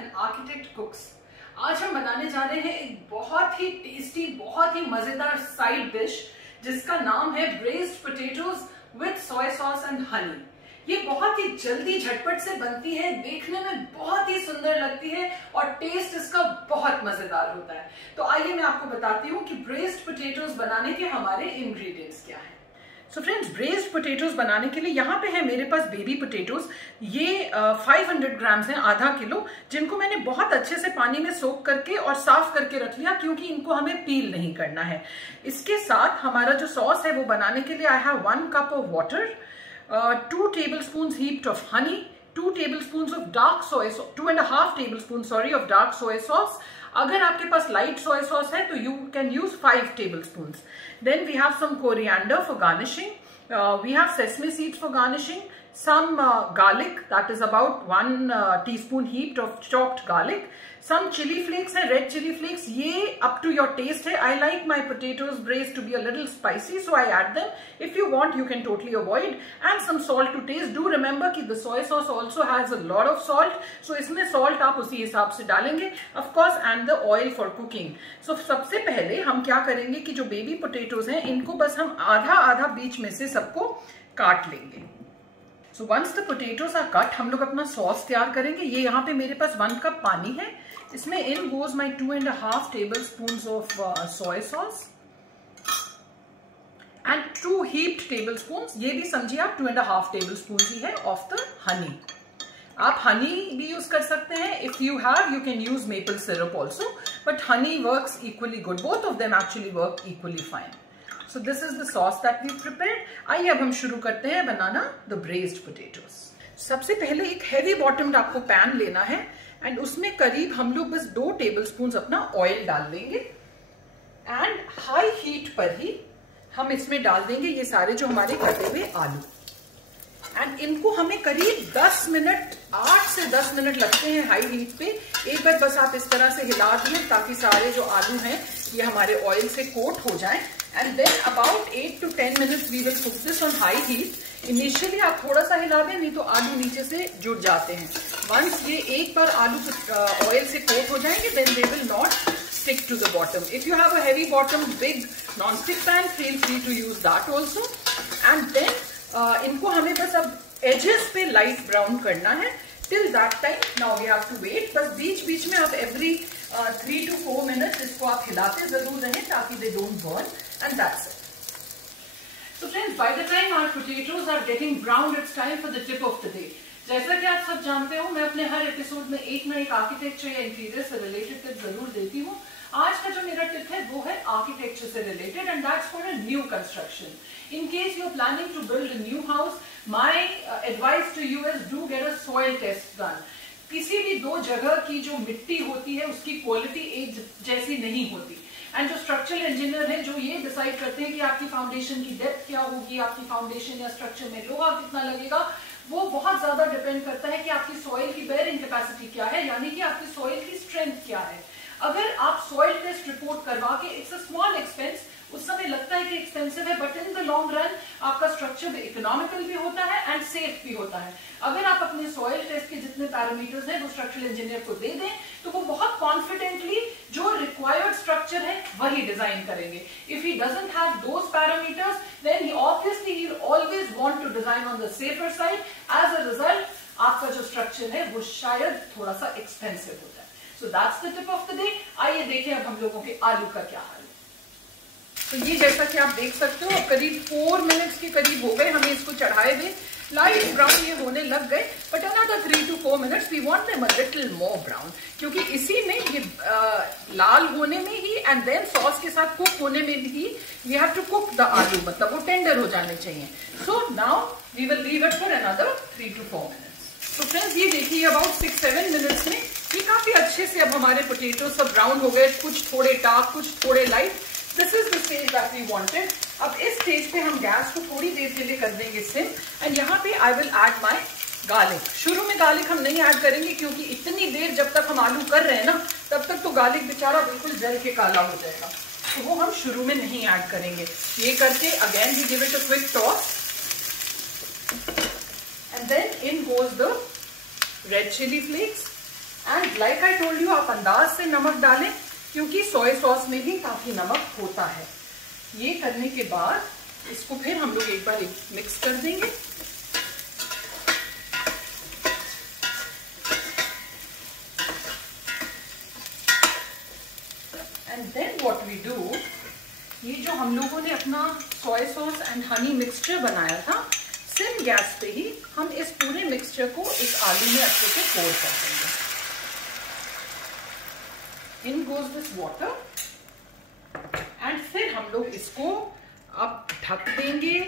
And architect कुक्स। आज हम बनाने जा रहे हैं एक बहुत ही टेस्टी, बहुत ही मजेदार साइड डिश जिसका नाम है braced potatoes with soya sauce and Honey. ये बहुत ही जल्दी झटपट से बनती है, देखने में बहुत ही सुंदर लगती है और टेस्ट इसका बहुत मजेदार होता है। तो आइए मैं आपको बताती हूँ कि ब्रेस्ड पोटैटोज बनाने के हमारे इंग्रेडिएंट्स क्या हैं। सो फ्रेंड्स, ब्रेस्ड पोटैटोज बनाने के लिए यहाँ पे है मेरे पास बेबी पोटैटोज। ये 500 ग्राम्स हैं, आधा किलो, जिनको मैंने बहुत अच्छे से पानी में सोक करके और साफ करके रख लिया क्योंकि इनको हमें पील नहीं करना है। इसके साथ हमारा जो सॉस है वो बनाने के लिए I have 1 cup of water, 2 tablespoons heaped of honey, 2 tablespoons of dark soy sauce, 2.5 tablespoons of dark soy sauce. अगर आपके पास लाइट सोया सॉस है तो you can use 5 tablespoons. Then we have some coriander for garnishing. We have sesame seeds for garnishing. Some garlic, that is about 1 teaspoon heaped of chopped garlic. Some chili flakes है, red chili flakes. ये up to your taste है. I like my potatoes braised to be a little spicy, so I add them. If you want, you can totally avoid. And some salt to taste. Do remember कि the soy sauce also has a lot of salt, so इसमें salt आप उसी हिसाब से डालेंगे. Of course, and the oil for cooking. So सबसे पहले हम क्या करेंगे कि जो baby potatoes हैं, इनको बस हम आधा बीच में से सबको काट लेंगे. So once the potatoes are cut, हम लोग अपना सॉस तैयार करेंगे. ये यहाँ पे मेरे पास 1 कप पानी है. इसमें in goes my 2.5 tablespoons of soy sauce and 2 heaped tablespoons. ये भी समझिए आप 2.5 tablespoons ही है of the honey. आप honey भी यूज कर सकते हैं. If you have, you can use maple syrup also, but honey works equally good. Both of them actually work equally fine. So this is the sauce that we've prepared. आइए अब हम शुरू करते हैं बनाना the braised potatoes. सबसे पहले एक heavy bottomed आपको पैन लेना है एंड उसमें करीब हम लोग बस 2 tablespoons अपना ऑयल डाल देंगे एंड हाई हीट पर ही हम इसमें डाल देंगे ये सारे जो हमारे कटे हुए आलू. एंड इनको हमें करीब 10 मिनट, 8 से 10 मिनट लगते हैं हाई हीट पे. एक बार बस आप इस तरह से हिला दिए ताकि सारे जो आलू हैं ये हमारे ऑयल से कोट हो जाएं. And then about 8 to 10 minutes we will cook this on high heat. Initially आप थोड़ा सा हिला दें, नहीं तो आलू नीचे से जुड़ जाते हैं. वंस ये एक बार आलू ऑयल से कोट हो जाएंगे then they will not stick to the bottom. If you have a heavy bottom big non-stick pan, feel free to use that also. And then इनको हमें बस अब edges पे light brown करना है. Till that time, now we have to wait. बस बीच में आप every 3 to 4 minutes इसको आप हिलाते जरूर रहें ताकि they don't burn. And that's it. So friends, by the time our potatoes are getting browned, it's time for the tip of the day. जैसा कि आप सब जानते हो, मैं अपने हर एपिसोड में एक ना एक आर्किटेक्चर या इंटीरियर से रिलेटेड टिप जरूर देती हूँ. आज का जो मेरा टिप है वो है आर्किटेक्चर से related and that's for a new construction. In case you are planning to build a new house, my advice to you is do get a soil test done. किसी भी दो जगह की जो मिट्टी होती है उसकी क्वालिटी एक जैसी नहीं होती. एंड जो स्ट्रक्चरल इंजीनियर है जो ये डिसाइड करते हैं कि आपकी फाउंडेशन की डेप्थ क्या होगी, आपकी फाउंडेशन या स्ट्रक्चर में लोहा कितना लगेगा, वो बहुत ज्यादा डिपेंड करता है कि आपकी सॉइल की बेयरिंग कैपेसिटी क्या है, यानी कि आपकी सॉइल की स्ट्रेंथ क्या है. अगर आप सॉइल टेस्ट रिपोर्ट करवा के, इट्स अ स्मॉल एक्सपेंस, उस समय लगता है कि एक्सपेंसिव है, but in the long run आपका स्ट्रक्चर इकोनॉमिकल भी होता है एंड सेफ भी होता है. अगर आप अपने सॉइल टेस्ट के जितने पैरामीटर्स हैं वो स्ट्रक्चरल इंजीनियर को दे दें तो वो बहुत कॉन्फिडेंटली जो रिक्वायर्ड स्ट्रक्चर है वही डिजाइन करेंगे. If he doesn't have those parameters then he obviously he will always want to design on the safer side. As a result आपका जो स्ट्रक्चर है वो शायद थोड़ा सा एक्सपेंसिव होता है. So that's the tip of the day. आइए देखें अब हम लोगों के आलू का क्या हाल है. तो ये जैसा कि आप देख सकते हो करीब 4 मिनट्स के करीब हो गए हमें इसको चढ़ाए हुए. लाइट ब्राउन ये होने लग गए, but another 3 to 4 minutes we want them a little more brown, क्योंकि इसी में ये लाल होने में ही एंड देन सॉस के साथ कुक होने में भी we have to cook the aloo, मतलब वो टेंडर हो जाने चाहिए. So now we will leave it for another 3 to 4 minutes. तो फ्रेंड्स ये देखिए अबाउट 6-7 मिनट्स में ये काफी अच्छे से अब हमारे पोटैटो सब ब्राउन हो गए, कुछ थोड़े डार्क कुछ थोड़े light. This is the stage that we wanted. अब इस स्टेज पे हम गैस को थोड़ी देर के लिए कर देंगे सिम एंड यहाँ पे I will add my garlic. शुरू में गार्लिक हम नहीं ऐड करेंगे क्योंकि इतनी देर जब तक हम आलू कर रहे हैं ना तब तक तो गार्लिक बेचारा बिल्कुल जल के काला हो जाएगा, तो वो हम शुरू में नहीं ऐड करेंगे. ये करके again we give it a quick toss and then in goes the red chilli flakes and like I told you, आप अंदाज से नमक डालें क्योंकि सोया सॉस में भी काफी नमक होता है। ये करने के बाद इसको फिर हम लोग एक बार मिक्स कर देंगे। And then what we do, ये जो हम लोगों ने अपना soya sauce and honey mixture बनाया था, सिम गैस पे ही हम इस पूरे मिक्सचर को इस आलू में अच्छे से पोर कर देंगे। इन गोज दिस वाटर एंड फिर हम लोग इसको अब ढक देंगे।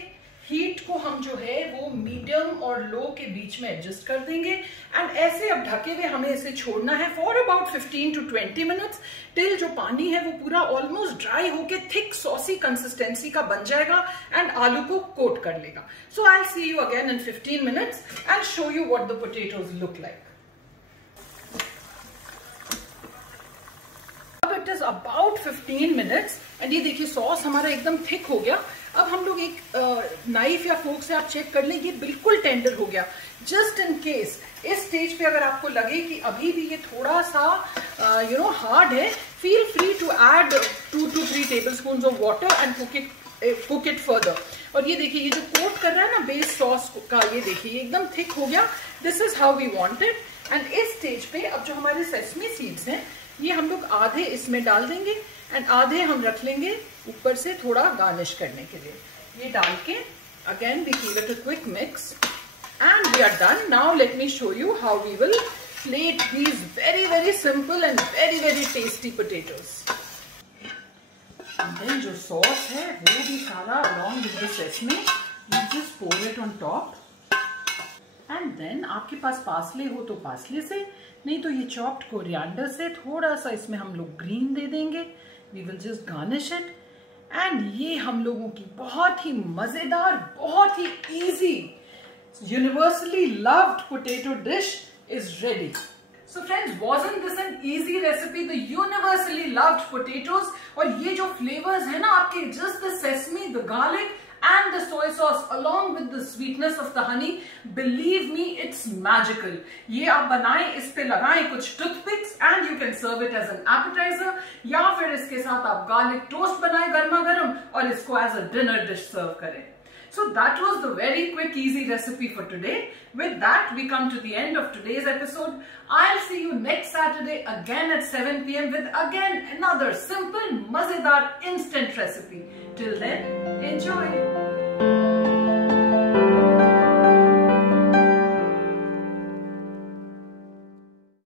हीट को हम जो है वो मीडियम और लो के बीच में एडजस्ट कर देंगे एंड ऐसे अब ढके हुए हमें इसे छोड़ना है for about 15 to 20 minutes till जो पानी है वो पूरा ऑलमोस्ट ड्राई होके थिक सॉसी कंसिस्टेंसी का बन जाएगा एंड आलू को कोट कर लेगा। So I will see you again in 15 minutes and show you what the potatoes look like. It is about 15 minutes and ये देखिए सॉस हमारा एकदम थिक हो गया। अब हम लोग एक नाइफ या फोर्क से आप चेक कर लें, ये बिल्कुल टेंडर हो गया। जस्ट इन केस इस स्टेज पे अगर आपको लगे कि अभी भी ये थोड़ा सा हार्ड है, feel free to add 2 to 3 tablespoons of water and cook it further. और ये देखिए ये जो कोट कर रहा है ना बेस सॉस का, ये देखिए ये एकदम थिक हो गया। This is how we want it. And इस स्टेज पे अब जो हमारे सेसमी सीड्स हैं ये हम लोग आधे इसमें डाल देंगे एंड आधे हम रख लेंगे ऊपर से थोड़ा गार्निश करने के लिए। ये डाल के again we give it a quick mix and we are done. Now let me show you how we will plate these very very simple and very very tasty potatoes. Then जो sauce है वो भी सारा along with the sesame, you just pour it on top and then आपके पास parsley हो तो parsley से, नहीं तो ये चॉप्ड कोरिएंडर से थोड़ा सा इसमें हम लोग ग्रीन दे देंगे। We will just garnish it and ये हम लोगों की बहुत ही मजेदार, बहुत ही easy, universally loved potato dish is ready. So friends, wasn't this an easy recipe? The universally loved potatoes, और ये जो flavors है ना आपके, just the sesame, the garlic and the soy sauce along with the sweetness of the honey, believe me, it's magical. ये आप बनाएं, इस पे लगाएं कुछ toothpicks and you can serve it as an appetizer, या फिर इसके साथ आप garlic toast बनाएं गर्मा गर्म और इसको as a dinner dish serve करें। So that was the very quick, easy recipe for today. With that, we come to the end of today's episode. I'll see you next Saturday again at 7 PM with again another simple, mazedar, instant recipe. Till then, enjoy.